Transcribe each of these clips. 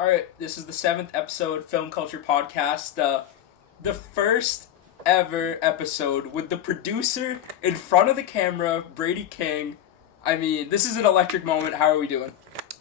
All right, this is the 7th episode Film Culture Podcast. The first ever episode with the producer in front of the camera, Brady King. I mean, this is an electric moment. How are we doing?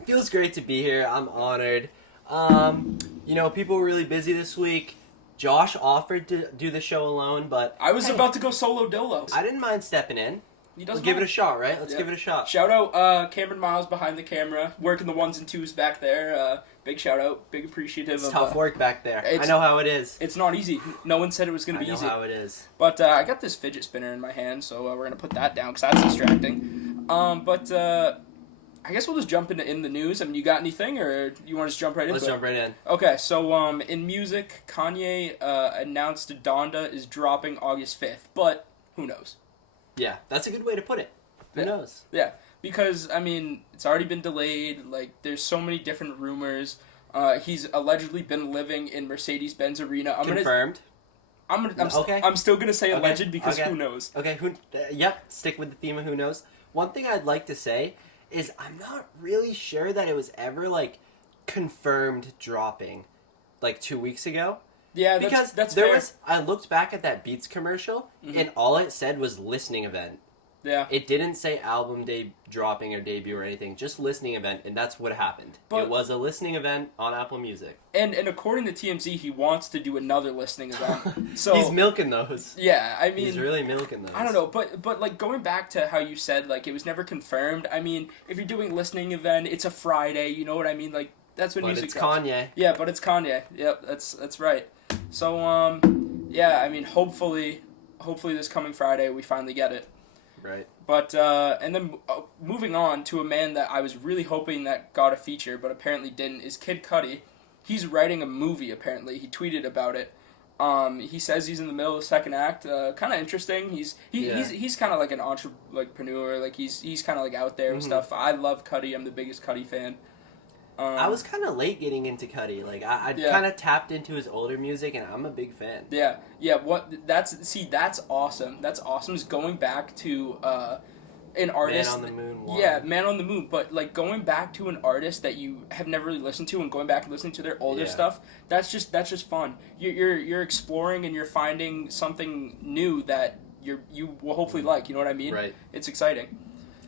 Feels great to be here. I'm honored. People were really busy this week. Josh offered to do the show alone, but I was about to go solo dolo. I didn't mind stepping in. Let's give it a shot, right? Let's give it a shot. Shout out Cameron Myles behind the camera, working the ones and twos back there. Big shout out, big appreciative. It's tough work back there. I know how it is. It's not easy. No one said it was going to be easy. I know how it is. But I got this fidget spinner in my hand, so we're going to put that down because that's distracting. I guess we'll just jump in the news. I mean, you got anything, or you want to just jump right into it? Let's jump right in. Okay, so in music, Kanye announced DONDA is dropping August 5th, but who knows? Yeah, that's a good way to put it. Who knows? Yeah, because, I mean, it's already been delayed. Like, there's so many different rumors. He's allegedly been living in Mercedes-Benz Arena. Confirmed. I'm still going to say alleged because who knows? Okay, stick with the theme of who knows. One thing I'd like to say is I'm not really sure that it was ever, confirmed dropping, 2 weeks ago. Yeah, because that's fair. I looked back at that Beats commercial, and all it said was listening event. Yeah. It didn't say album dropping or debut or anything, just listening event, and that's what happened. It was a listening event on Apple Music. And according to TMZ, he wants to do another listening event. So he's milking those. Yeah, I mean, he's really milking those. I don't know, but going back to how you said it was never confirmed. I mean, if you're doing listening event, it's a Friday. You know what I mean? That's when music. But it's Kanye. Yeah, but it's Kanye. Yep, that's right. So yeah, I mean, hopefully this coming Friday we finally get it. Right. But, and then moving on to a man that I was really hoping that got a feature, but apparently didn't, is Kid Cudi. He's writing a movie, apparently. He tweeted about it. He says he's in the middle of the second act. Kind of interesting. He's kind of like an entrepreneur. He's kind of out there and stuff. I love Cudi. I'm the biggest Cudi fan. I was kind of late getting into Cudi. I kind of tapped into his older music, and I'm a big fan. Yeah. That's awesome. That's awesome. Is going back to an artist. Man on the Moon 1. Yeah, Man on the Moon. But going back to an artist that you have never really listened to, and going back and listening to their older stuff. That's just fun. You're exploring and you're finding something new that you will hopefully like. You know what I mean? Right. It's exciting.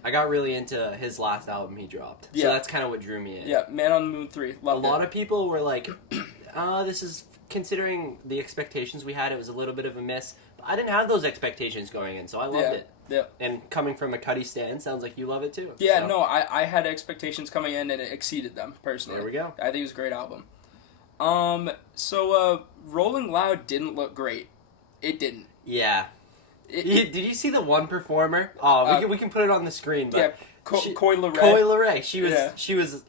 I got really into his last album he dropped. Yeah. So that's kind of what drew me in. Yeah, Man on the Moon 3. Loved it. A lot of people were like, this is, considering the expectations we had, it was a little bit of a miss. But I didn't have those expectations going in, so I loved it. Yeah. And coming from a Cudi stan, sounds like you love it too. Yeah, so. No, I had expectations coming in and it exceeded them, personally. There we go. I think it was a great album. Rolling Loud didn't look great. It didn't. Yeah. Did you see the one performer? Oh, we can put it on the screen. But yeah, Coy Leray. Coy Leray. She was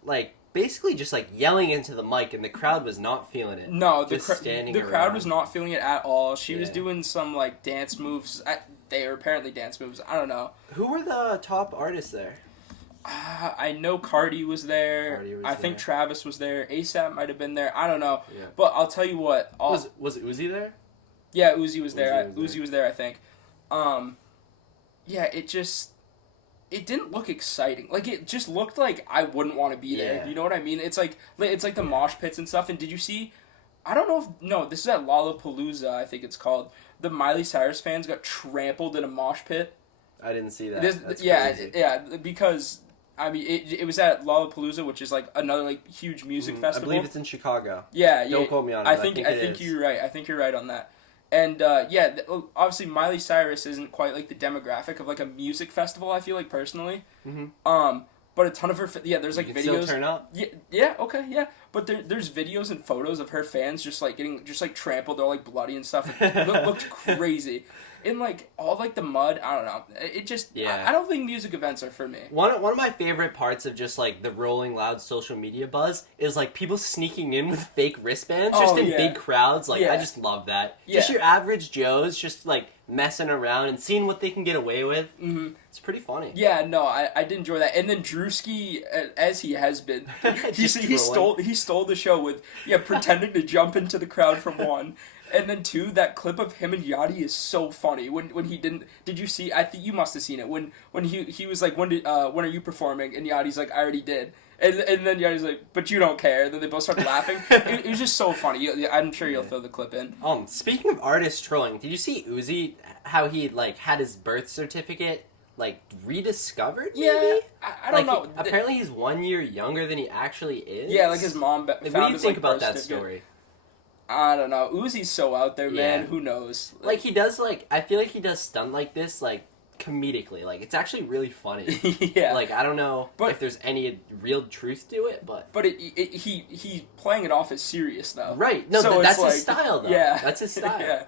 basically just yelling into the mic, and the crowd was not feeling it. No, the crowd was not feeling it at all. She was doing some dance moves. They were apparently dance moves. I don't know. Who were the top artists there? I know Cardi was there. I think Travis was there. ASAP might have been there. I don't know. Yeah. But I'll tell you what. Was Uzi there? Yeah, Uzi was there. Uzi was there, I think. It didn't look exciting. It just looked like I wouldn't want to be there. You know what I mean? It's like the mosh pits and stuff. And did you see? I don't know if this is at Lollapalooza, I think it's called. The Miley Cyrus fans got trampled in a mosh pit. I didn't see that. Crazy. Because I mean it was at Lollapalooza, which is another huge music festival. I believe it's in Chicago. Yeah, don't quote me on it. I think you're right. I think you're right on that. And, obviously Miley Cyrus isn't quite, the demographic of, a music festival, I feel personally. Mm-hmm. But a ton of her... there's, videos... still turn up? Yeah, okay, yeah. But there's videos and photos of her fans just, getting... Just, trampled. They're, bloody and stuff. It looked crazy. In, all, the mud. I don't know. It just... Yeah. I don't think music events are for me. One of my favorite parts of just, the Rolling Loud social media buzz is, people sneaking in with fake wristbands just in big crowds. I just love that. Yeah. Just your average Joes just, messing around and seeing what they can get away with. Mm-hmm. It's pretty funny. Yeah, no, I did enjoy that. And then Drewski, as he has been, he stole the show with, pretending to jump into the crowd from one. And then two, that clip of him and Yachty is so funny. When he didn't, did you see? I think you must have seen it. When he was like, when are you performing? And Yachty's like, I already did. And then Yachty's like, but you don't care. And then they both started laughing. It was just so funny. I'm sure you'll throw the clip in. Speaking of artists trolling, did you see Uzi? How he like had his birth certificate like rediscovered? Maybe? Yeah, I don't know. Apparently, he's 1 year younger than he actually is. Yeah, like his mom found his, what do you think about birth that certificate. story? I don't know. Uzi's so out there, man. Yeah. Who knows? Like he does, I feel like he does stunt like this, like comedically. Like it's actually really funny. Yeah. Like I don't know if there's any real truth to it, but he's playing it off as serious though. Right. No, so that's his style though. Yeah. That's his style. Yeah.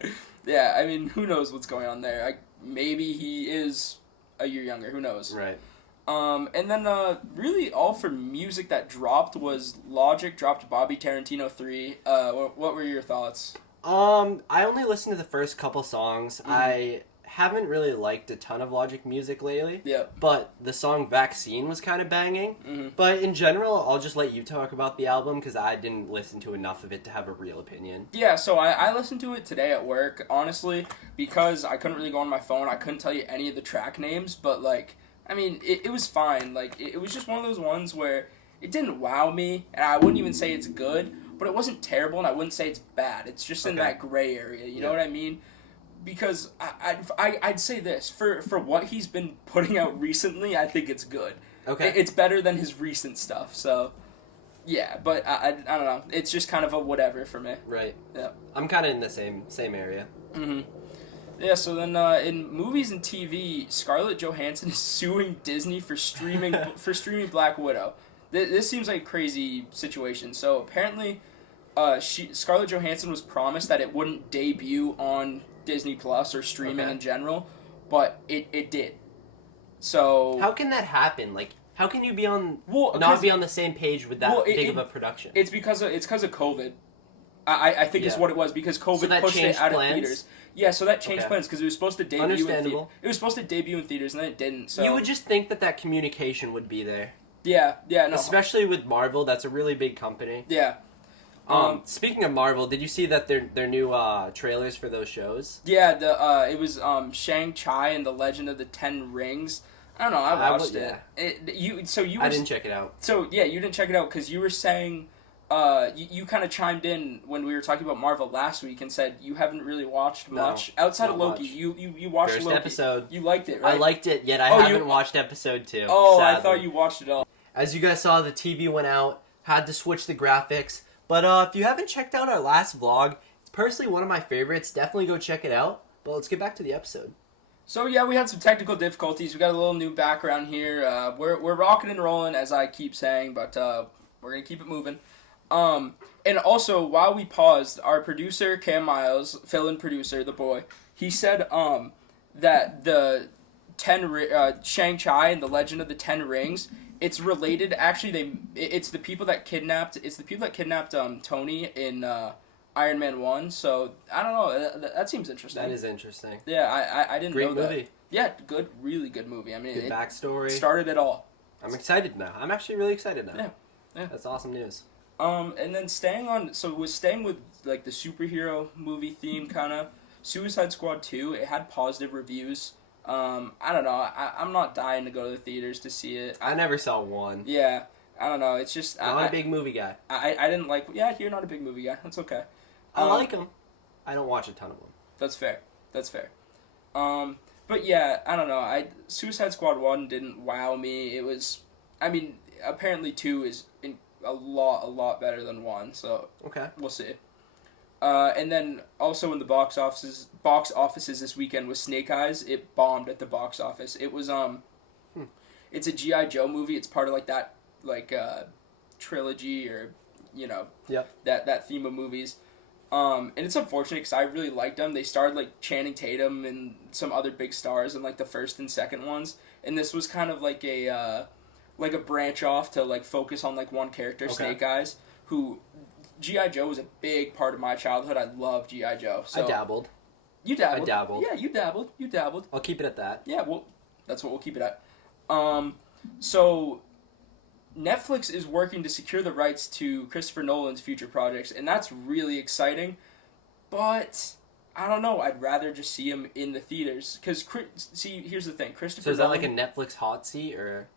Yeah. I mean, who knows what's going on there? Maybe he is a year younger. Who knows? Right. And then really all for music that dropped was Logic dropped Bobby Tarantino 3. What were your thoughts? I only listened to the first couple songs. Mm-hmm. I haven't really liked a ton of Logic music lately. Yeah. But the song Vaccine was kind of banging. Mm-hmm. But in general, I'll just let you talk about the album because I didn't listen to enough of it to have a real opinion. Yeah, so I listened to it today at work, honestly, because I couldn't really go on my phone. I couldn't tell you any of the track names, but, like, I mean, it was fine. Like, it was just one of those ones where it didn't wow me, and I wouldn't even say it's good, but it wasn't terrible, and I wouldn't say it's bad. It's just in that gray area, you know what I mean? Because I'd say this, for what he's been putting out recently, I think it's good. Okay. It's better than his recent stuff, so, yeah, but I don't know. It's just kind of a whatever for me. Right. Yeah. I'm kind of in the same area. Mm-hmm. Yeah, so then in movies and TV, Scarlett Johansson is suing Disney for streaming Black Widow. This seems like a crazy situation. So apparently, Scarlett Johansson was promised that it wouldn't debut on Disney Plus or streaming in general, but it did. So how can that happen? Like, how can you be on not be on the same page with that big of a production? It's because of COVID. I think is what it was, because COVID pushed it out of theaters. Yeah, so that changed plans because it was supposed to debut. Understandable. It was supposed to debut in theaters and then it didn't. So you would just think that communication would be there. Yeah, no. Especially with Marvel, that's a really big company. Yeah. Speaking of Marvel, did you see that their new trailers for those shows? Yeah, it was Shang-Chi and the Legend of the Ten Rings. I don't know. I watched it. I didn't check it out. So yeah, you didn't check it out because you were saying. You kind of chimed in when we were talking about Marvel last week and said you haven't really watched much outside of Loki. Much. You watched First Loki. Episode. You liked it, right? I liked it, yet I haven't watched episode 2. Oh, sadly. I thought you watched it all. As you guys saw, the TV went out. Had to switch the graphics. But if you haven't checked out our last vlog, it's personally one of my favorites. Definitely go check it out. But let's get back to the episode. So yeah, we had some technical difficulties. We got a little new background here. We're rocking and rolling, as I keep saying, but we're gonna keep it moving. And also, while we paused, our producer, Myles, fill-in producer, the boy, he said, that the Shang-Chi and the Legend of the Ten Rings, it's related, actually, it's the people that kidnapped Tony in, Iron Man 1, so, I don't know, that seems interesting. That is interesting. Yeah, I didn't know that. Great movie. Yeah, really good movie. I mean, good backstory. Started it all. I'm excited now. I'm actually really excited now. Yeah. That's awesome news. And then staying with like the superhero movie theme, kind of Suicide Squad 2. It had positive reviews. I don't know. I'm not dying to go to the theaters to see it. I never saw one. Yeah, I don't know. It's just I'm not a big movie guy. I didn't like. Yeah, you're not a big movie guy. That's okay. I like them. I don't watch a ton of them. That's fair. But yeah, I don't know. Suicide Squad 1 didn't wow me. It was. I mean, apparently 2 is a lot better than 1, so okay, we'll see. And then also in the box offices this weekend was Snake Eyes. It bombed at the box office. It was it's a G.I. Joe movie. It's part of like that trilogy, or that theme of movies. And it's unfortunate because I really liked them. They starred like Channing Tatum and some other big stars in like the first and second ones, and this was kind of like a branch off to like focus on like one character, Snake Eyes, who G.I. Joe was a big part of my childhood. I loved G.I. Joe. So I dabbled. You dabbled. I dabbled. Yeah, you dabbled. I'll keep it at that. Yeah, well, that's what we'll keep it at. So Netflix is working to secure the rights to Christopher Nolan's future projects, and that's really exciting. but I don't know. I'd rather just see him in the theaters. Because, see, here's the thing. Christopher So is that Nolan, like a Netflix hot seat, or?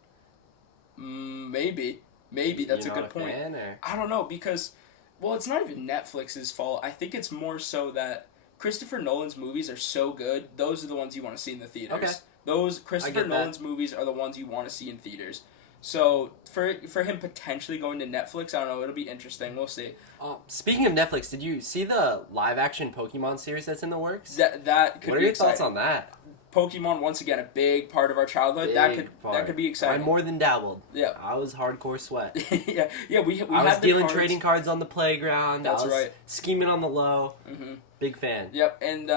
Maybe. That's a good point. Fan, or? I don't know, because, well, it's not even Netflix's fault. I think it's more so that Christopher Nolan's movies are so good, those are the ones you want to see in the theaters. Okay. Those Christopher Nolan's movies are the ones you want to see in theaters. So, for him potentially going to Netflix, I don't know, it'll be interesting. We'll see. Speaking of Netflix, did you see the live-action Pokemon series that's in the works? That could What are be your exciting. thoughts on that? Pokemon, once again, a big part of our childhood. That could be exciting. I more than dabbled. Yeah. I was hardcore sweat. yeah. We I was had dealing cards. trading cards on the playground. That's I was right. Scheming on the low. Mm-hmm. Big fan. Yep, and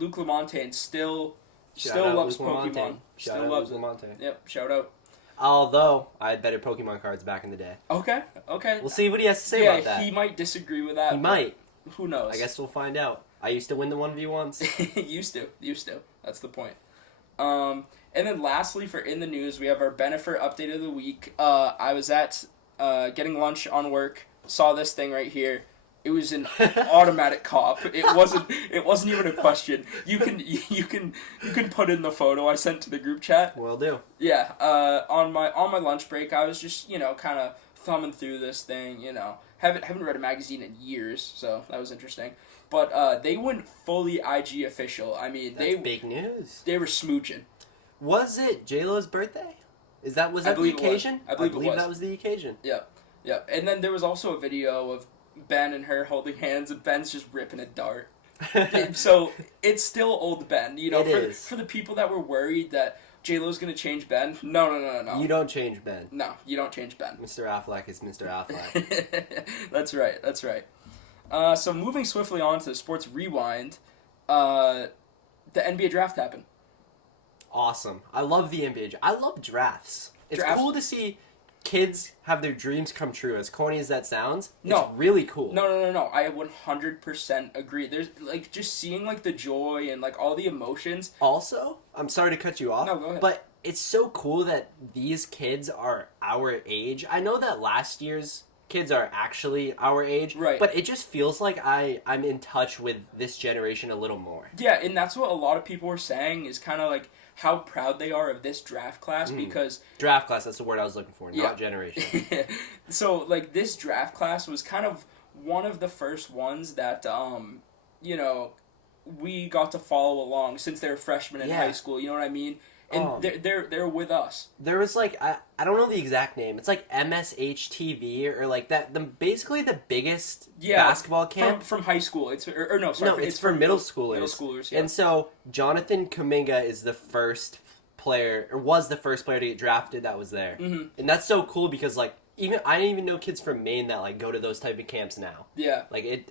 Luke Lamontagne still loves Pokemon. Still loves it. Yep, shout out. Although, I had better Pokemon cards back in the day. Okay. We'll see what he has to say about that. He might disagree with that. He might. Who knows? I guess we'll find out. I used to win the 1v1s. Used to. That's the point. And then lastly, for In the News, we have our Bennifer update of the week. I was at getting lunch on work, saw this thing right here. It was an automatic cop. It wasn't even a question. You can put in the photo I sent to the group chat. Will do. Yeah. On my lunch break, I was just kind of thumbing through this thing. Haven't read a magazine in years, so that was interesting. But they went fully IG official. I mean, That's big news. They were smooching. Was it J-Lo's birthday? Was that the occasion? I believe that was the occasion. Yeah. And then there was also a video of Ben and her holding hands, and Ben's just ripping a dart. So it's still old Ben. For the people that were worried that J-Lo's gonna change Ben, no. You don't change Ben. No, you don't change Ben. Mr. Affleck is Mr. Affleck. That's right. So moving swiftly on to the Sports Rewind, the NBA draft happened. Awesome. I love the NBA. I love drafts. It's cool to see kids have their dreams come true. As corny as that sounds, it's really cool. No. I 100% agree. There's just seeing the joy and all the emotions. Also, I'm sorry to cut you off. No, go ahead. But it's so cool that these kids are our age. I know that last year's kids are actually our age, right? But it just feels like I'm in touch with this generation a little more. Yeah, and that's what a lot of people were saying is kind of how proud they are of this draft class because draft class, that's the word I was looking for, not generation. So this draft class was kind of one of the first ones that we got to follow along since they were freshmen in high school. You know what I mean? And they're with us. There was I don't know the exact name. It's MSHTV or that. Basically the biggest basketball camp from high school. It's for middle schoolers. Middle schoolers. Yeah. And so Jonathan Kuminga is the first player, or was the first player to get drafted that was there. Mm-hmm. And that's so cool because I didn't even know kids from Maine that go to those type of camps now. Yeah.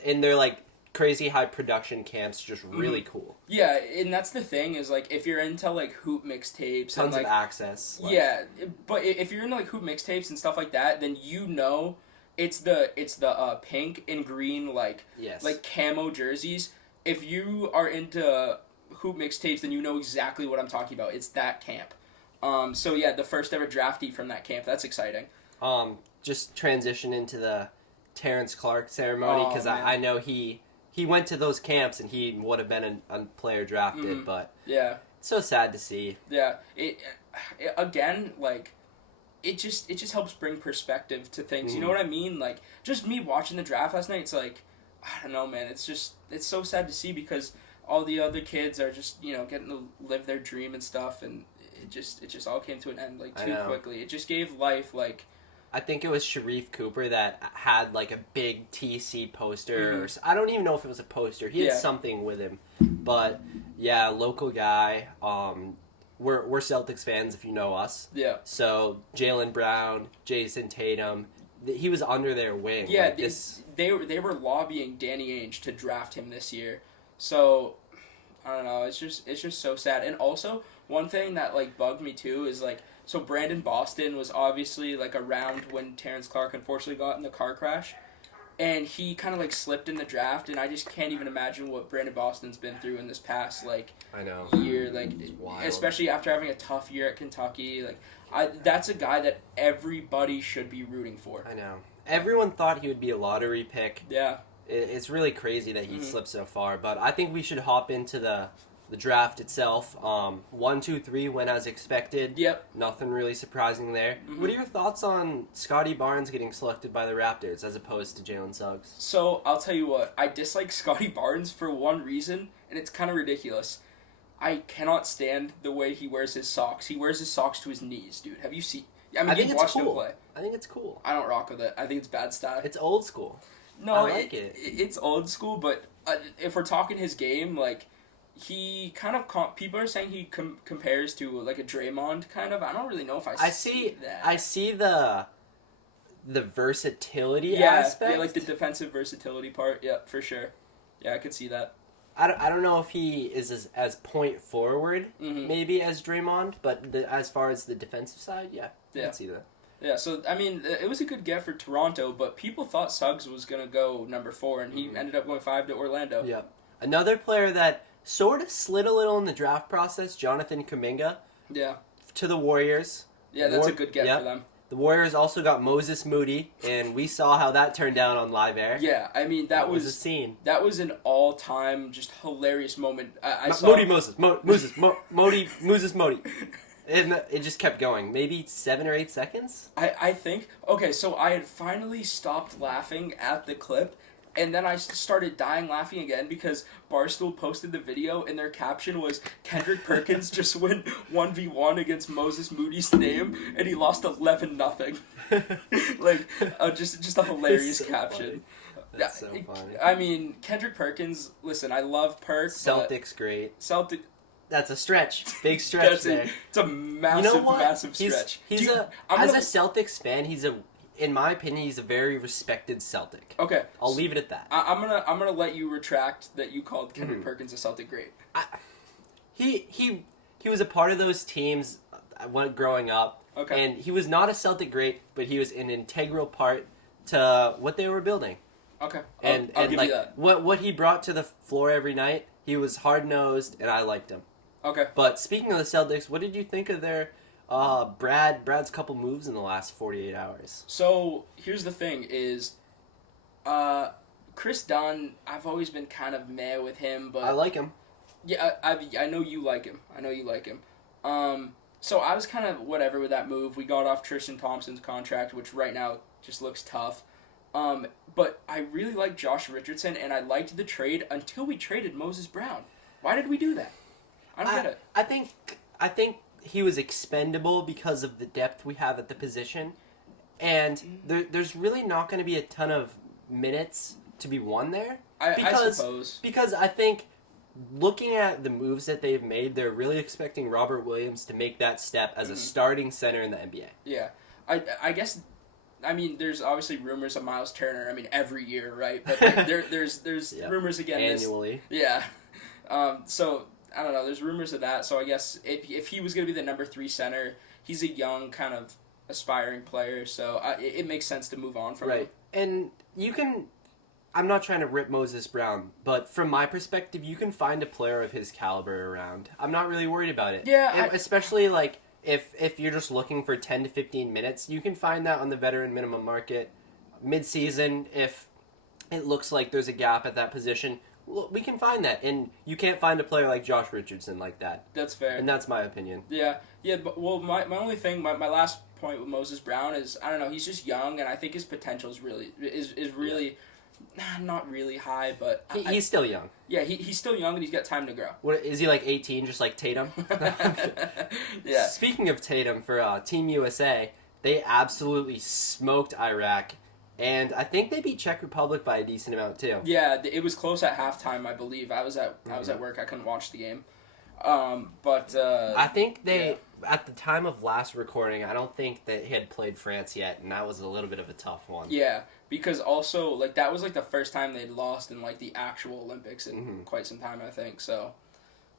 And they're crazy high production camps, just really cool. Yeah, and that's the thing is if you're into hoop mixtapes, tons of access. Yeah, but if you're into hoop mixtapes and stuff like that, then it's the pink and green camo jerseys. If you are into hoop mixtapes, then you know exactly what I'm talking about. It's that camp. So yeah, the first ever draftee from that camp. That's exciting. Just transition into the Terrence Clark ceremony because I know he went to those camps and he would have been a player drafted, but yeah, it's so sad to see. Yeah, it just helps bring perspective to things. You know what I mean? Just me watching the draft last night. It's I don't know, man. It's so sad to see because all the other kids are just getting to live their dream and stuff, and it just all came to an end too quickly. It just gave life I think it was Sharif Cooper that had a big TC poster. Or, I don't even know if it was a poster. He had something with him. But yeah, local guy. We're Celtics fans if you know us. Yeah. So Jaylen Brown, Jason Tatum, he was under their wing. Yeah, they were lobbying Danny Ainge to draft him this year. So I don't know. It's just so sad. And also one thing that bugged me too is so Brandon Boston was obviously around when Terrence Clark unfortunately got in the car crash, and he kind of slipped in the draft, and I just can't even imagine what Brandon Boston's been through in this past year, especially after having a tough year at Kentucky. That's a guy that everybody should be rooting for. I know. Everyone thought he would be a lottery pick. Yeah. It's really crazy that he slipped so far. But I think we should hop into the draft itself. 1, 2, 3 went as expected. Yep. Nothing really surprising there. What are your thoughts on Scotty Barnes getting selected by the Raptors as opposed to Jalen Suggs? So I'll tell you what, I dislike Scotty Barnes for one reason, and it's kind of ridiculous. I cannot stand the way he wears his socks. He wears his socks to his knees, dude. Have you seen? I mean, think you've it's watched him cool. play. I think it's cool. I don't rock with it. I think it's bad style. It's old school. No, I like it. It's old school, but if we're talking his game, like, he kind of people are saying he compares to like a Draymond kind of. I don't really know if I see that. I see the versatility aspect. Yeah, like the defensive versatility part. Yeah, for sure. Yeah, I could see that. I don't know if he is as point forward maybe as Draymond, but as far as the defensive side, I can see that. Yeah, so, I mean, it was a good get for Toronto, but people thought Suggs was going to go number 4, and he ended up going 5 to Orlando. Yeah. Another player that sort of slid a little in the draft process, Jonathan Kuminga. Yeah. To the Warriors. Yeah, that's a good get for them. The Warriors also got Moses Moody, and we saw how that turned out on Live Air. Yeah, I mean, that was a scene. That was an all-time, just hilarious moment. I saw... Modi Moses Modi. And it just kept going. Maybe 7 or 8 seconds? I think... Okay, so I had finally stopped laughing at the clip, and then I started dying laughing again because Barstool posted the video, and their caption was, Kendrick Perkins just went 1v1 against Moses Moody's name, and he lost 11-0. Like, just a hilarious caption. Funny. That's so funny. I mean, Kendrick Perkins, listen, I love Perk. Celtics great. That's a stretch. Big stretch there. It's a massive, massive stretch. As a Celtics fan, in my opinion, he's a very respected Celtic. Okay. I'll leave it at that. I'm gonna let you retract that you called Kendrick Perkins a Celtic great. He was a part of those teams growing up. Okay. And he was not a Celtic great, but he was an integral part to what they were building. Okay. I'll give like you that. what he brought to the floor every night, he was hard-nosed, and I liked him. Okay. But speaking of the Celtics, what did you think of their Brad's couple moves in the last 48 hours? So here's the thing: is Chris Dunn? I've always been kind of meh with him, but I like him. Yeah, I know you like him. So I was kind of whatever with that move. We got off Tristan Thompson's contract, which right now just looks tough. But I really like Josh Richardson, and I liked the trade until we traded Moses Brown. Why did we do that? I don't get it. I think he was expendable because of the depth we have at the position, and there's really not going to be a ton of minutes to be won there. I suppose. Because I think looking at the moves that they've made, they're really expecting Robert Williams to make that step as a starting center in the NBA. Yeah. I guess... I mean, there's obviously rumors of Myles Turner. I mean, every year, right? But there's rumors again. Annually. Yeah. So, I don't know. There's rumors of that. So, I guess if he was going to be the number 3 center, he's a young, kind of aspiring player. So, it makes sense to move on from him. Right. And you can... I'm not trying to rip Moses Brown, but from my perspective, you can find a player of his caliber around. I'm not really worried about it. Yeah. Especially, like... If you're just looking for 10 to 15 minutes, you can find that on the veteran minimum market. Mid-season, if it looks like there's a gap at that position, we can find that. And you can't find a player like Josh Richardson like that. That's fair. And that's my opinion. Yeah, but my only thing, my last point with Moses Brown is, I don't know, he's just young, and I think his potential is really not really high, but... He's still young. Yeah, he's still young, and he's got time to grow. What, is he like 18, just like Tatum? Yeah. Speaking of Tatum, for Team USA, they absolutely smoked Iraq, and I think they beat Czech Republic by a decent amount, too. Yeah, it was close at halftime, I believe. I was at work, I couldn't watch the game. But... I think they... Yeah. At the time of last recording, I don't think they had played France yet, and that was a little bit of a tough one. Yeah, because also, like, that was, like, the first time they'd lost in, like, the actual Olympics in quite some time, I think, so...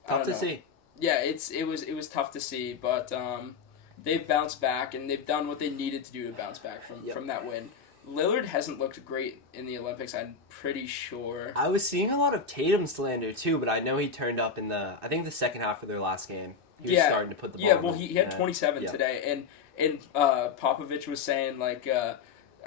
Tough to see. Yeah, it was tough to see, but they've bounced back, and they've done what they needed to do to bounce back from that win. Lillard hasn't looked great in the Olympics, I'm pretty sure. I was seeing a lot of Tatum slander, too, but I know he turned up in the second half of their last game. He was starting to put the ball he had 27 today, and Popovich was saying, like,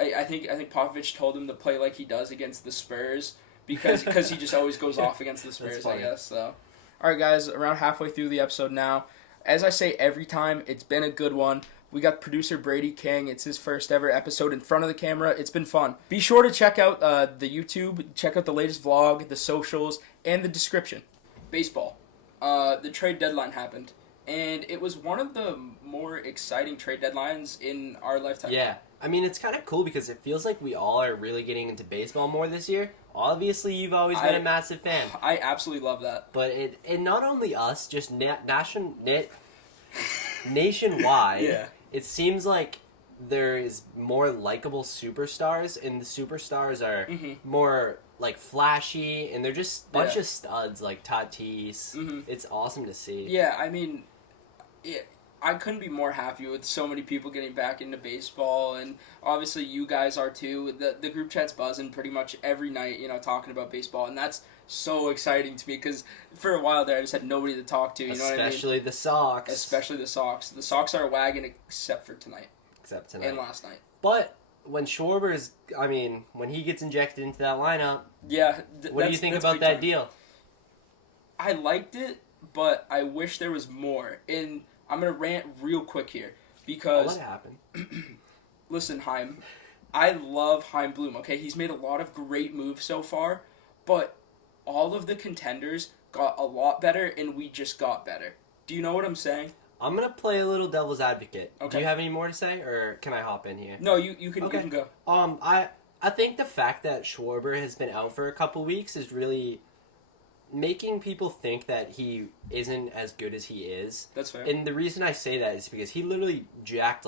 I think Popovich told him to play like he does against the Spurs because he just always goes off against the Spurs, I guess. So, all right, guys, around halfway through the episode now. As I say every time, it's been a good one. We got producer Brady King. It's his first ever episode in front of the camera. It's been fun. Be sure to check out the YouTube, check out the latest vlog, the socials, and the description. Baseball. The trade deadline happened, and it was one of the more exciting trade deadlines in our lifetime. Yeah. I mean, it's kind of cool because it feels like we all are really getting into baseball more this year. Obviously, you've always been a massive fan. I absolutely love that. But and not only us, just nationwide, yeah. It seems like there is more likable superstars, and the superstars are more like flashy, and they're just a bunch of studs like Tatis. It's awesome to see. Yeah, I mean, I couldn't be more happy with so many people getting back into baseball, and obviously you guys are too. The group chat's buzzing pretty much every night, talking about baseball, and that's so exciting to me because for a while there I just had nobody to talk to. You know what I mean? Especially the Sox. Especially the Sox. The Sox are a wagon except for tonight. And last night. But when when he gets injected into that lineup, what do you think about that deal? I liked it, but I wish there was more. And I'm going to rant real quick here because... What happened? Listen, Chaim. I love Chaim Bloom, okay? He's made a lot of great moves so far, but all of the contenders got a lot better, and we just got better. Do you know what I'm saying? I'm going to play a little devil's advocate. Okay. Do you have any more to say, or can I hop in here? No, you can go. I think the fact that Schwarber has been out for a couple weeks is really making people think that he isn't as good as he is. That's fair. And the reason I say that is because he literally jacked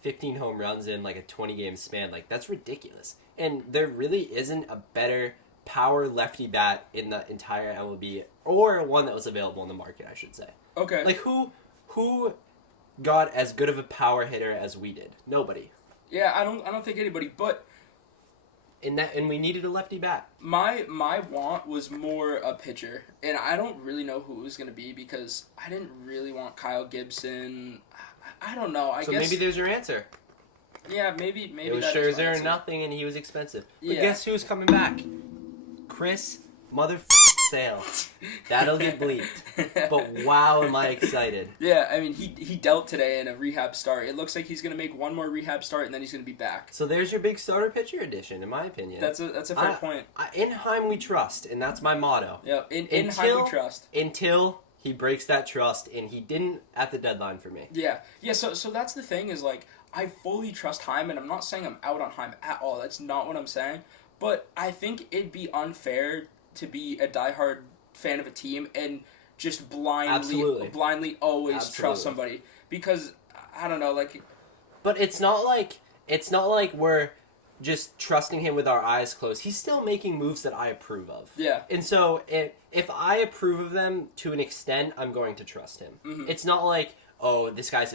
15 home runs in a 20-game span. That's ridiculous. And there really isn't a better power lefty bat in the entire MLB, or one that was available in the market, I should say. Okay. Who got as good of a power hitter as we did? Nobody. Yeah, I don't think anybody, but and we needed a lefty bat. My want was more a pitcher, and I don't really know who it was going to be because I didn't really want Kyle Gibson. I don't know. I guess maybe there's your answer. Yeah, maybe it was Scherzer or nothing, and he was expensive. But yeah. Guess who's coming back? Chris Sale. That'll get bleeped. But wow, am I excited. Yeah, I mean, he dealt today in a rehab start. It looks like he's going to make one more rehab start, and then he's going to be back. So there's your big starter pitcher edition, in my opinion. That's a fair point. In Chaim we trust, and that's my motto. Yeah, in Chaim we trust. Until he breaks that trust, and he didn't at the deadline for me. Yeah. So that's the thing is, I fully trust Chaim, and I'm not saying I'm out on Chaim at all. That's not what I'm saying. But I think it'd be unfair to be a diehard fan of a team and just blindly always trust somebody, because I don't know, But it's not like we're just trusting him with our eyes closed. He's still making moves that I approve of. Yeah. And so if I approve of them to an extent, I'm going to trust him. Mm-hmm. It's not like, oh, this guy's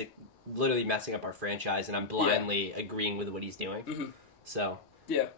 literally messing up our franchise and I'm blindly agreeing with what he's doing. Mm-hmm. So.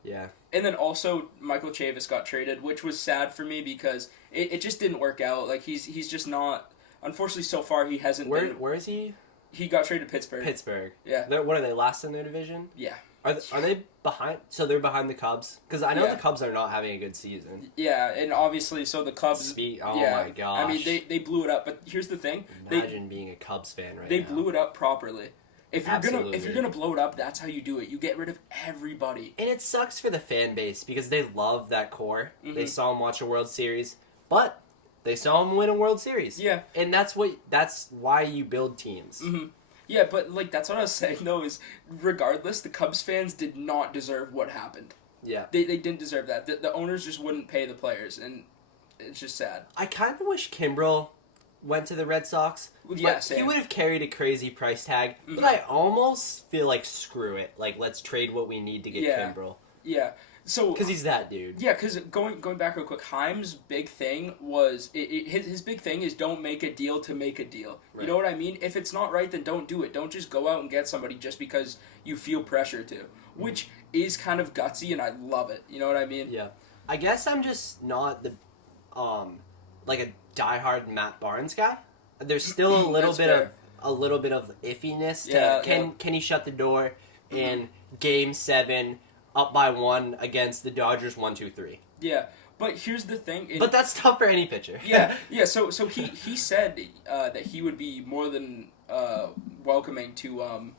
Yeah. And then also Michael Chavis got traded, which was sad for me because it just didn't work out. He's just not. Unfortunately, so far he hasn't been. Where is he? He got traded to Pittsburgh. Yeah. What are they, last in their division? Yeah. Are they behind? So they're behind the Cubs? Because I know the Cubs are not having a good season. Yeah, and obviously, so the Cubs. My gosh. I mean, they blew it up. But here's the thing. Imagine being a Cubs fan right now. They blew it up properly. If you're gonna blow it up, that's how you do it. You get rid of everybody. And it sucks for the fan base because they love that core. Mm-hmm. They saw him watch a World Series, but they saw him win a World Series. Yeah. And that's why you build teams. Mm-hmm. Yeah, but that's what I was saying though, is regardless, the Cubs fans did not deserve what happened. Yeah. They didn't deserve that. The owners just wouldn't pay the players, and it's just sad. I kind of wish Kimbrel went to the Red Sox. Yeah, same. He would have carried a crazy price tag, mm-hmm. but I almost feel like screw it. Let's trade what we need to get Kimbrel. Yeah. So because he's that dude. Yeah, because going back real quick, Chaim's big thing was his big thing is don't make a deal to make a deal. Right. You know what I mean? If it's not right, then don't do it. Don't just go out and get somebody just because you feel pressure to, which is kind of gutsy, and I love it. You know what I mean? Yeah. I guess I'm just not the a diehard Matt Barnes guy. There's still a little bit of iffiness to can he shut the door? in Game 7, up by 1 against the Dodgers 1-2-3. Yeah. But here's the thing. But that's tough for any pitcher. Yeah. So he said that he would be more than welcoming to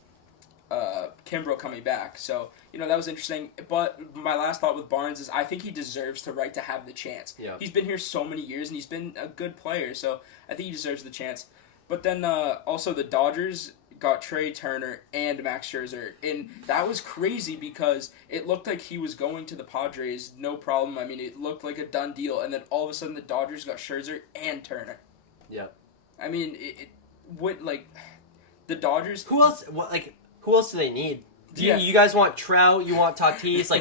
Kimbrel coming back. So that was interesting. But my last thought with Barnes is I think he deserves the right to have the chance. Yeah. He's been here so many years and he's been a good player. So I think he deserves the chance. But then also the Dodgers got Trey Turner and Max Scherzer, and that was crazy because it looked like he was going to the Padres, no problem. I mean, it looked like a done deal, and then all of a sudden the Dodgers got Scherzer and Turner. Yep. I mean, the Dodgers. Who else? Who else do they need? You guys want Trout? You want Tatis?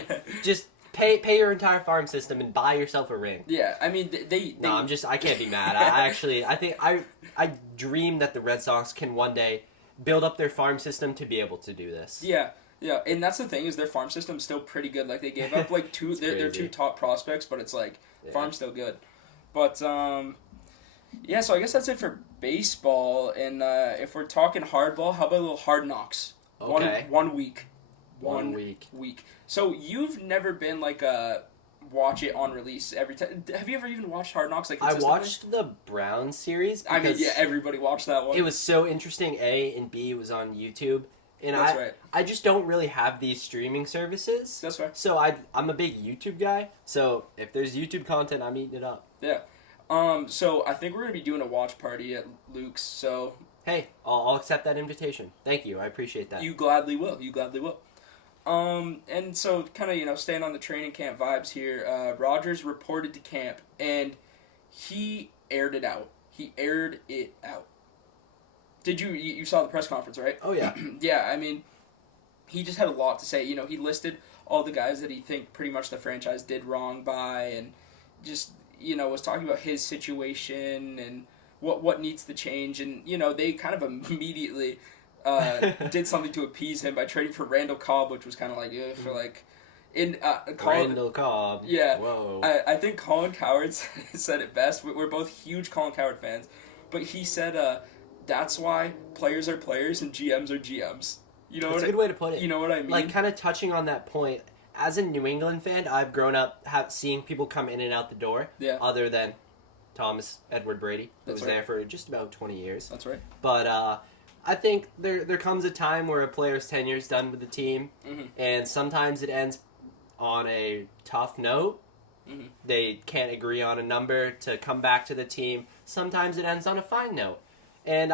Just pay your entire farm system and buy yourself a ring. Yeah, I mean they No, I can't be mad. I think I dream that the Red Sox can one day build up their farm system to be able to do this. Yeah, and that's the thing is their farm system's still pretty good. Like they gave up their two top prospects, but it's farm's still good. But so I guess that's it for baseball. And if we're talking hardball, how about a little Hard Knocks? Okay. One week. One week. So you've never been watch it on release every time. Have you ever even watched Hard Knocks? I watched the Browns series. I mean, yeah, everybody watched that one. It was so interesting. A and B was on YouTube, and That's right. I just don't really have these streaming services. That's right. So I'm a big YouTube guy. So if there's YouTube content, I'm eating it up. Yeah. So I think we're gonna be doing a watch party at Luke's. So hey, I'll accept that invitation. Thank you. I appreciate that. You gladly will. And so kind of, staying on the training camp vibes here, Rodgers reported to camp, and he aired it out. Did you saw the press conference, right? Oh, yeah. Yeah, I mean, he just had a lot to say. He listed all the guys that he think pretty much the franchise did wrong by, and just, was talking about his situation and what needs to change, and, they kind of immediately... did something to appease him by trading for Randall Cobb, which was kind of Randall Cobb. Yeah. Whoa. I think Colin Cowherd said it best. We're both huge Colin Cowherd fans, but he said that's why players are players and GMs are GMs. That's a good way to put it. You know what I mean? Kind of touching on that point. As a New England fan, I've grown up seeing people come in and out the door. Yeah. Other than Thomas Edward Brady, who was right. there for just about 20 years. That's right. But I think there comes a time where a player's tenure is done with the team, and sometimes it ends on a tough note. Mm-hmm. They can't agree on a number to come back to the team. Sometimes it ends on a fine note. And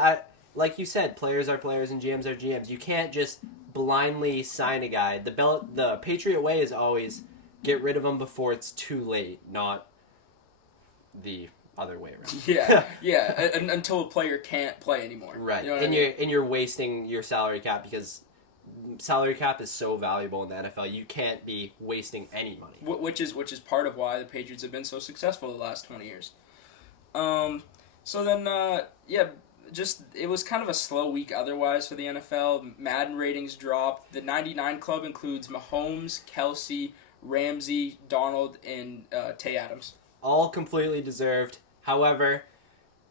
like you said, players are players and GMs are GMs. You can't just blindly sign a guy. The Patriot way is always get rid of him before it's too late, not the other way around. Yeah. Until a player can't play anymore. Right. You know what I mean? And you're wasting your salary cap because salary cap is so valuable in the NFL. You can't be wasting any money. Which is part of why the Patriots have been so successful the last 20 years. So then, just it was kind of a slow week otherwise for the NFL. Madden ratings dropped. The 99 club includes Mahomes, Kelsey, Ramsey, Donald, and Tay Adams. All completely deserved. However,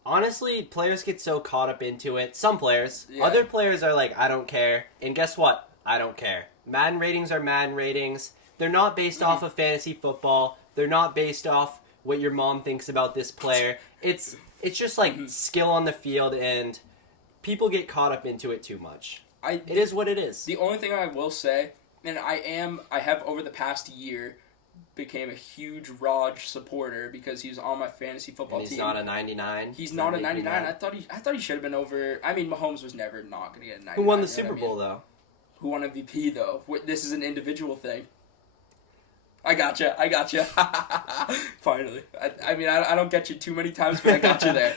honestly, players get so caught up into it. Some players. Yeah. Other players are like, I don't care. And guess what? I don't care. Madden ratings are Madden ratings. They're not based off of fantasy football. They're not based off what your mom thinks about this player. It's just skill on the field, and people get caught up into it too much. It is what it is. The only thing I will say, and I have over the past year became a huge Raj supporter because he was on my fantasy football team. He's not a 99. He's not a 99. I thought he should have been over. I mean, Mahomes was never not going to get a 99. Who won the Super Bowl though? Who won MVP though? This is an individual thing. I gotcha. Finally. I mean, I don't get you too many times, but I got you there.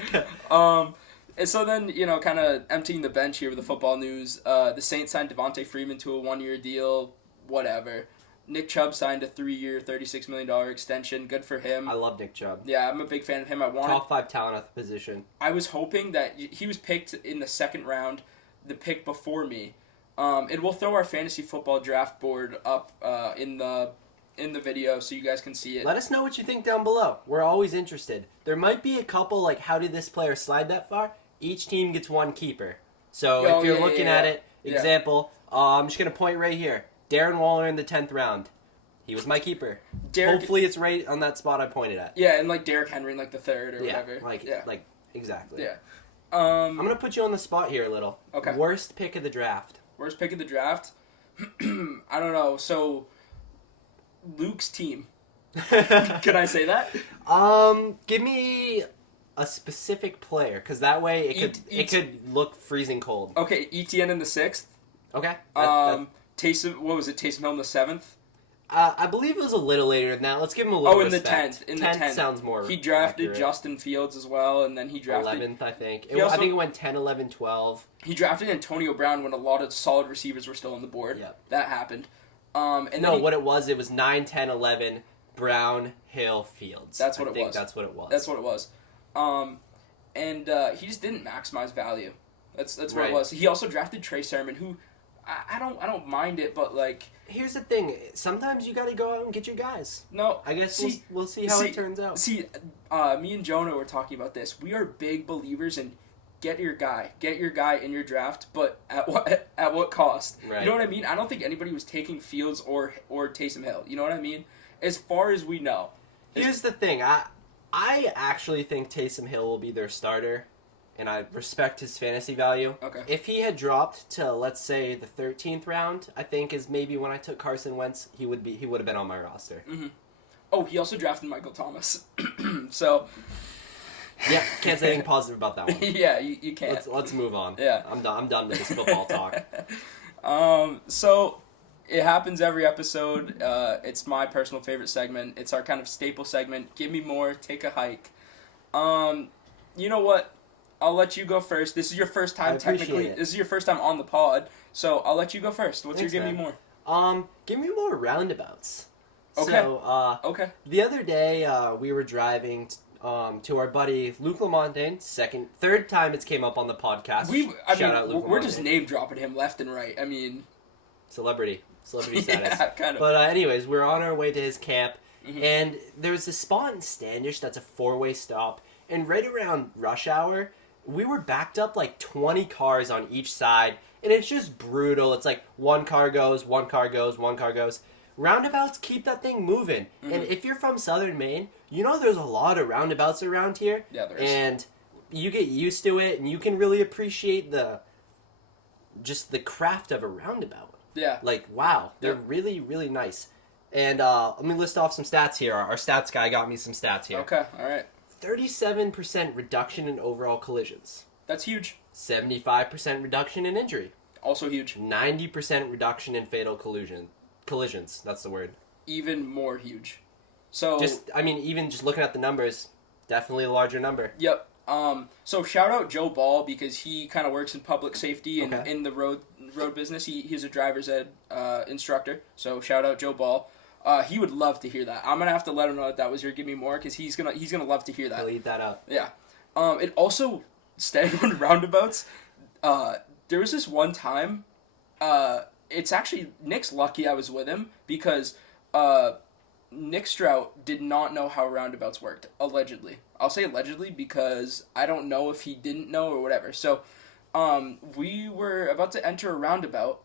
And so then, kind of emptying the bench here with the football news. The Saints signed Devontae Freeman to a 1-year deal. Whatever. Nick Chubb signed a 3-year, $36 million extension. Good for him. I love Nick Chubb. Yeah, I'm a big fan of him. Top 5 talent at the position. I was hoping that he was picked in the second round, the pick before me. And we'll throw our fantasy football draft board up in the video so you guys can see it. Let us know what you think down below. We're always interested. There might be a couple, how did this player slide that far? Each team gets one keeper. So if you're looking at it, example, I'm just going to point right here. Darren Waller in the 10th round. He was my keeper. Hopefully it's right on that spot I pointed at. Yeah, and like Derrick Henry in like the 3rd or whatever. Like exactly. Yeah. I'm going to put you on the spot here a little. Okay. Worst pick of the draft. Worst pick of the draft? I don't know. So, Luke's team. Can I say that? Give me a specific player, because that way it could look freezing cold. Okay, ETN in the 6th. Okay. Taysom, what was it? Taysom Hill in the 7th. I believe it was a little later than that. Let's give him a little respect. In the 10th. Sounds more He drafted accurate. Justin Fields as well, and then he drafted... 11th, I think. I think it went 10, 11, 12. He drafted Antonio Brown when a lot of solid receivers were still on the board. Yep. That happened. What it was 9, 10, 11, Brown, Hill, Fields. That's what it was. That's what it was. That's what it was. He just didn't maximize value. That's what right. it was. He also drafted Trey Sermon, who... I don't mind it, but like... Here's the thing. Sometimes you gotta go out and get your guys. No. I guess we'll see how it turns out. See, me and Jonah were talking about this. We are big believers in get your guy in your draft, but at what cost? Right. You know what I mean? I don't think anybody was taking Fields or Taysom Hill. You know what I mean? As far as we know. Here's the thing. I actually think Taysom Hill will be their starter, and I respect his fantasy value. Okay. If he had dropped to, let's say, the 13th round, I think is maybe when I took Carson Wentz, he would have been on my roster. Mm-hmm. Oh, he also drafted Michael Thomas. So... Yeah, can't say anything positive about that one. Yeah, you can't. Let's move on. Yeah. I'm done with this football talk. So it happens every episode. It's my personal favorite segment. It's our kind of staple segment. Give me more, take a hike. You know what? I'll let you go first. This is your first time technically. This is your first time on the pod, so I'll let you go first. What's your give me more? Give me more roundabouts. Okay. So, okay. The other day, we were driving to our buddy Luke Lamontagne. Third time it's came up on the podcast. Shout out Luke we're Lamontagne. just name dropping him left and right. I mean, celebrity status. Yeah, kind of. But anyways, we're on our way to his camp, and there's a spot in Standish that's a 4-way stop, and right around rush hour, we were backed up like 20 cars on each side, and it's just brutal. It's like one car goes, one car goes, one car goes. Roundabouts keep that thing moving. And if you're from Southern Maine, you know there's a lot of roundabouts around here. Yeah, there is. And you get used to it, and you can really appreciate the craft of a roundabout. Yeah. Like, wow, they're really, really nice. And let me list off some stats here. Our stats guy got me some stats here. Okay, all right. 37% reduction in overall collisions. That's huge. 75% reduction in injury. Also huge. 90% reduction in fatal collisions. That's the word. Even more huge. So even just looking at the numbers, definitely a larger number. Yep. So shout out Joe Ball because he kind of works in public safety and in the road business. He's a driver's ed instructor. So shout out Joe Ball. He would love to hear that. I'm gonna have to let him know that was your give me more because he's gonna love to hear that. He'll eat that up. Yeah. It also staying on roundabouts. There was this one time. It's actually Nick's lucky I was with him because Nick Strout did not know how roundabouts worked. Allegedly, I'll say allegedly because I don't know if he didn't know or whatever. So, we were about to enter a roundabout,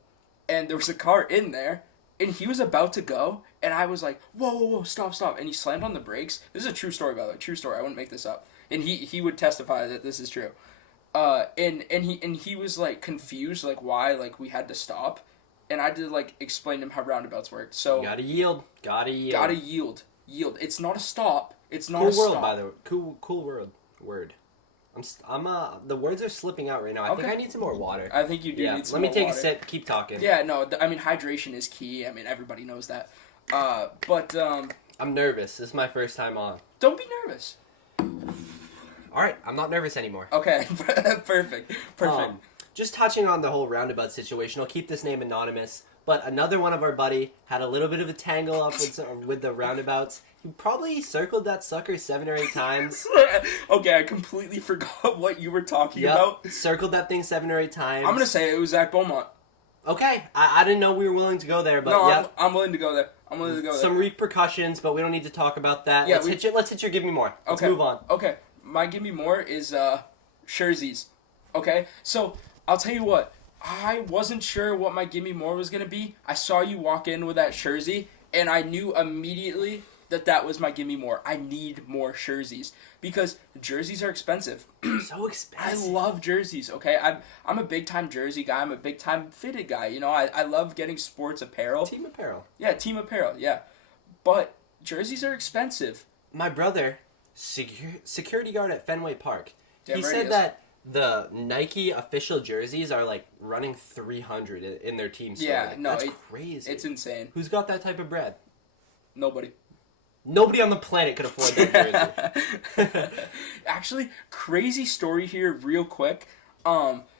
and there was a car in there. And he was about to go, and I was like, whoa, stop. And he slammed on the brakes. This is a true story, by the way. True story. I wouldn't make this up. And he would testify that this is true. And he was, like, confused, like, why, like, we had to stop. And I had to, like, explain to him how roundabouts worked. So... Gotta yield. Gotta yield. It's not a stop. It's not cool a stop. Cool world, by the way. Cool word. The words are slipping out right now. I think I need some more water. I think you do need some more water. Let me take a sip. Keep talking. Yeah, no, I mean, hydration is key. I mean, everybody knows that. But I'm nervous. This is my first time on. Don't be nervous. All right, I'm not nervous anymore. Okay, perfect. Just touching on the whole roundabout situation, I'll keep this name anonymous, but another one of our buddy had a little bit of a tangle up with the roundabouts. He probably circled that sucker 7 or 8 times. Okay, I completely forgot what you were talking about. Circled that thing 7 or 8 times. I'm going to say it was Zach Beaumont. Okay, I didn't know we were willing to go there, but no, I'm willing to go there. Some repercussions, but we don't need to talk about that. Yeah, let's hit your give me more. Let's move on. Okay, my give me more is Scherzies. Okay, so I'll tell you what. I wasn't sure what my gimme more was gonna be. I saw you walk in with that jersey, and I knew immediately that was my gimme more. I need more jerseys because jerseys are expensive. So expensive. I love jerseys. Okay, I'm a big time jersey guy. I'm a big time fitted guy. You know, I love getting sports apparel. Team apparel. Yeah, team apparel. Yeah, but jerseys are expensive. My brother, security guard at Fenway Park, Damn he right said that the Nike official jerseys are like running $300 in their team store. Yeah, no, that's crazy. It's insane. Who's got that type of bread? Nobody. Nobody on the planet could afford that jersey. Actually, crazy story here, real quick.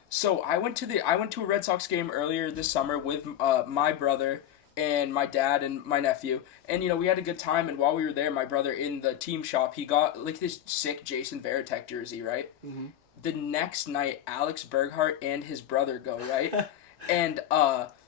So I went to a Red Sox game earlier this summer with my brother and my dad and my nephew, and you know we had a good time. And while we were there, my brother in the team shop, he got like this sick Jason Varitek jersey, right? Mm-hmm. The next night, Alex Berghardt and his brother go, right? And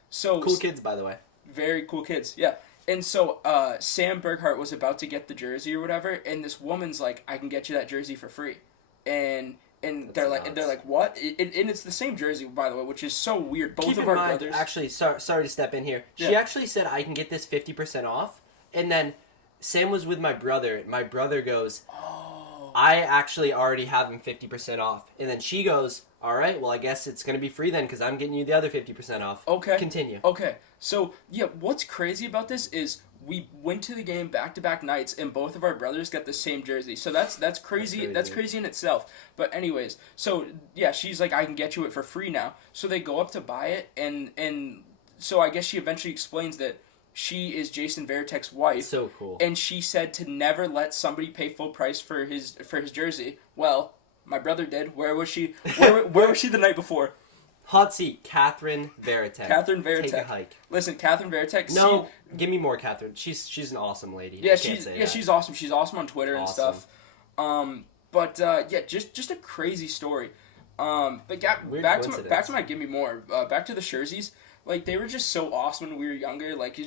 so cool kids, by the way. Very cool kids, yeah. And so Sam Berghardt was about to get the jersey or whatever, and this woman's like, "I can get you that jersey for free," and they're like, "What?" And it's the same jersey, by the way, which is so weird. Both Keep of in our mind, brothers. Actually, sorry to step in here. Yeah. She actually said, "I can get this 50% off," and then Sam was with my brother. My brother goes, "Oh, I actually already have him 50% off," and then she goes, "All right, well, I guess it's gonna be free then, because I'm getting you the other 50% off." Okay. Continue. Okay. So yeah, what's crazy about this is we went to the game back-to-back nights, and both of our brothers got the same jersey. So that's crazy. That's crazy in itself. But anyways, so yeah, she's like, "I can get you it for free now." So they go up to buy it, and so I guess she eventually explains that she is Jason Varitek's wife. So cool. And she said to never let somebody pay full price for his jersey. Well, my brother did. Where was she? Where was she the night before? Hot seat, Catherine Varitek. Catherine Varitek. Take a hike. Listen, Catherine Varitek. No, give me more, Catherine. She's an awesome lady. Yeah, she's awesome. She's awesome on Twitter and stuff. But yeah, just a crazy story. But back to my give me more. Back to the jerseys. Like they were just so awesome when we were younger. Like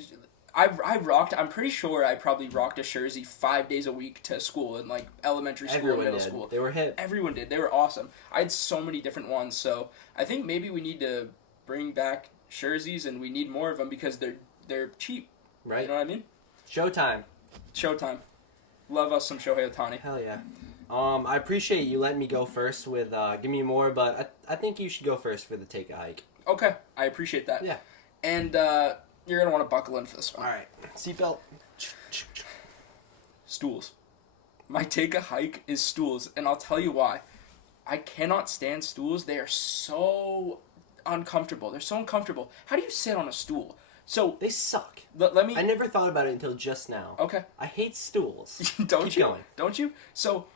I rocked. I'm pretty sure I probably rocked a jersey 5 days a week to school in like elementary school, and middle school. They were hip. Everyone did. They were awesome. I had so many different ones. So I think maybe we need to bring back jerseys, and we need more of them because they're cheap. Right. You know what I mean? Showtime. Love us some Shohei Ohtani. Hell yeah. I appreciate you letting me go first with give me more, but I think you should go first for the take a hike. Okay, I appreciate that. Yeah. And you're going to want to buckle in for this one. All right. Seatbelt. Stools. My take a hike is stools, and I'll tell you why. I cannot stand stools. They are so uncomfortable. They're so uncomfortable. How do you sit on a stool? So they suck. Let me. I never thought about it until just now. Okay. I hate stools. Keep going. Don't you? So,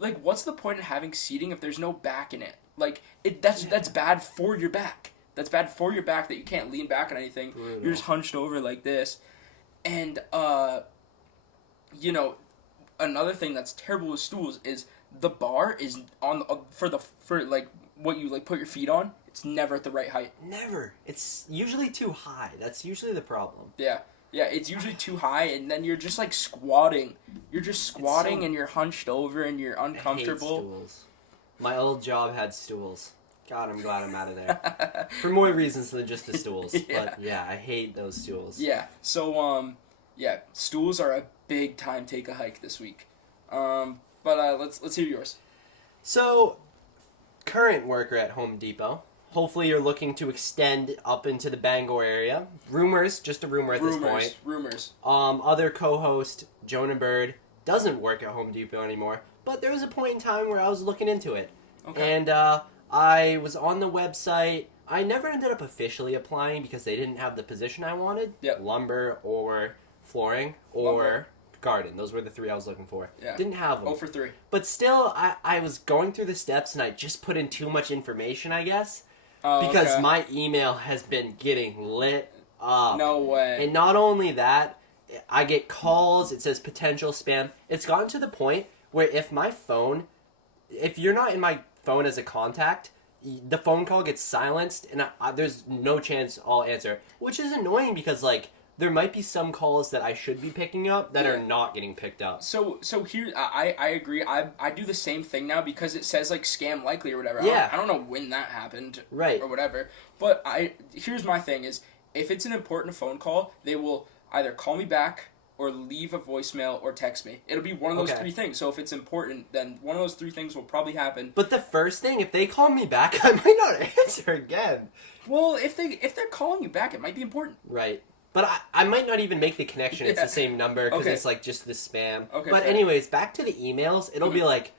like, what's the point in having seating if there's no back in it? Like, that's bad for your back. That's bad for your back that you can't lean back on anything. Brutal. You're just hunched over like this. And, you know, another thing that's terrible with stools is the bar is on for like what you like put your feet on. It's never at the right height. Never. It's usually too high. That's usually the problem. Yeah. Yeah, it's usually too high, and then you're just like squatting. You're just squatting, and you're hunched over, and you're uncomfortable. I hate stools. My old job had stools. God, I'm glad I'm out of there. For more reasons than just the stools. Yeah. But yeah, I hate those stools. Yeah. So yeah, stools are a big time take a hike this week. But let's hear yours. So, current worker at Home Depot. Hopefully you're looking to extend up into the Bangor area. Rumors, just a rumor at this point. Rumors. Other co-host, Jonah Bird, doesn't work at Home Depot anymore, but there was a point in time where I was looking into it. Okay. And I was on the website. I never ended up officially applying because they didn't have the position I wanted. Yep. Lumber or flooring or garden. Those were the three I was looking for. Yeah. Didn't have them. 0 for 3. But still, I was going through the steps and I just put in too much information, I guess. Because my email has been getting lit up. No way. And not only that, I get calls, it says potential spam. It's gotten to the point where if you're not in my phone as a contact, the phone call gets silenced and there's no chance I'll answer. Which is annoying because, like, there might be some calls that I should be picking up that are not getting picked up. So here, I agree. I do the same thing now because it says, like, scam likely or whatever. Yeah. I don't know when that happened. Right. Or whatever. But here's my thing is, if it's an important phone call, they will either call me back or leave a voicemail or text me. It'll be one of those three things. So if it's important, then one of those three things will probably happen. But the first thing, if they call me back, I might not answer again. Well, if they're calling you back, it might be important. Right. But I might not even make the connection. It's the same number because it's like just the spam. Okay, but anyways, back to the emails. It'll be like,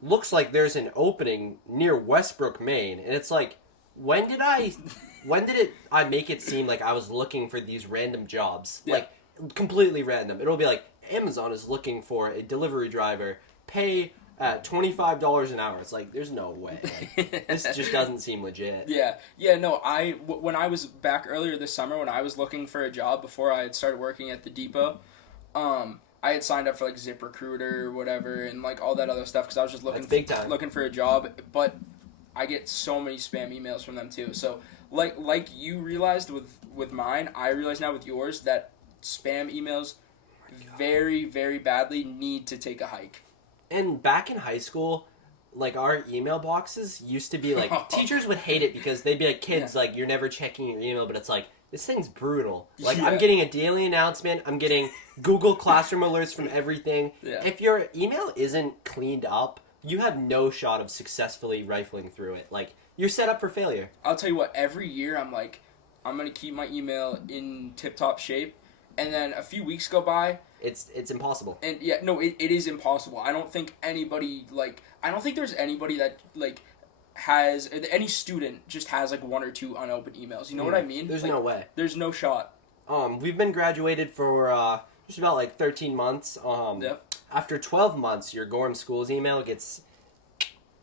looks like there's an opening near Westbrook, Maine. And it's like, when did I make it seem like I was looking for these random jobs? Yeah. Like, completely random. It'll be like, Amazon is looking for a delivery driver. Pay $25 an hour. It's like, there's no way. Like, this just doesn't seem legit. Yeah. No. When I was back earlier this summer, when I was looking for a job before I had started working at the depot, I had signed up for like ZipRecruiter or whatever, and like all that other stuff because I was just looking for a job. But I get so many spam emails from them too. So like you realized with mine, I realize now with yours that spam emails very, very badly need to take a hike. And back in high school, like, our email boxes used to be, like, teachers would hate it because they'd be like, kids, like, you're never checking your email, but it's like, this thing's brutal. Like, I'm getting a daily announcement, I'm getting Google Classroom alerts from everything. Yeah. If your email isn't cleaned up, you have no shot of successfully rifling through it. Like, you're set up for failure. I'll tell you what, every year I'm like, I'm going to keep my email in tip-top shape, and then a few weeks go by. It's impossible. And yeah, no, it is impossible. I don't think there's anybody that, like, has, any student just has, like, one or two unopened emails. You know what I mean? There's like, no way. There's no shot. We've been graduated for, just about, like, 13 months. After 12 months, your Gorham Schools email gets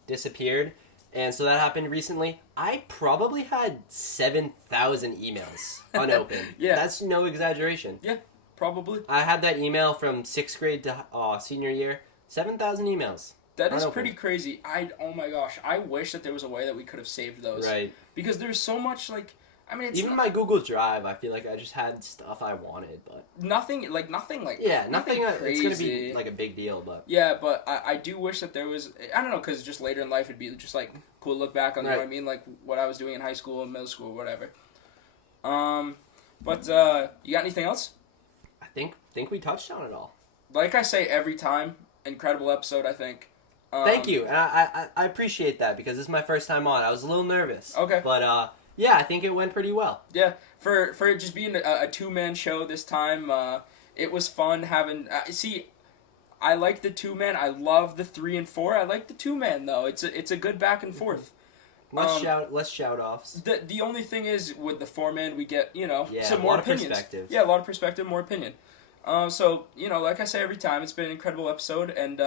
disappeared. And so that happened recently. I probably had 7,000 emails unopened. Yeah. That's no exaggeration. Yeah, probably. I had that email from 6th grade to senior year. 7,000 emails. That is pretty crazy. Oh my gosh. I wish that there was a way that we could have saved those. Right. Because there's so much, like, I mean, it's even my Google Drive, I feel like I just had stuff I wanted, but nothing crazy. It's gonna be like a big deal, but yeah, but I do wish that there was. I don't know, because just later in life it'd be just like cool to look back on. You know what I mean, like what I was doing in high school and middle school, whatever. But you got anything else? I think we touched on it all. Like I say every time, incredible episode. I think. Thank you, and I appreciate that because this is my first time on. I was a little nervous. Okay, but yeah, I think it went pretty well. Yeah, for it just being a two-man show this time, it was fun having... see, I like the two-man. I love the 3 and 4. I like the two-man, though. It's a good back and forth. Less shout-offs. The only thing is, with the 4-man, we get, some more opinions. Perspective. Yeah, a lot of perspective, more opinion. So, like I say every time, it's been an incredible episode, and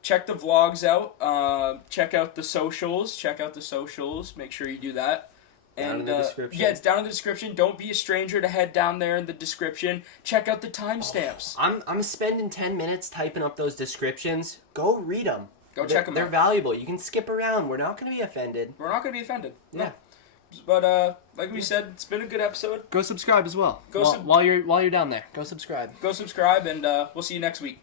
check the vlogs out. Check out the socials. Make sure you do that. Down in the description. Yeah, it's down in the description. Don't be a stranger to head down there in the description. Check out the timestamps. I'm spending 10 minutes typing up those descriptions. Go read them. Check them out. They're valuable. You can skip around. We're not going to be offended. Yeah. But like we said, it's been a good episode. Go subscribe as well. While you're down there, go subscribe. And we'll see you next week.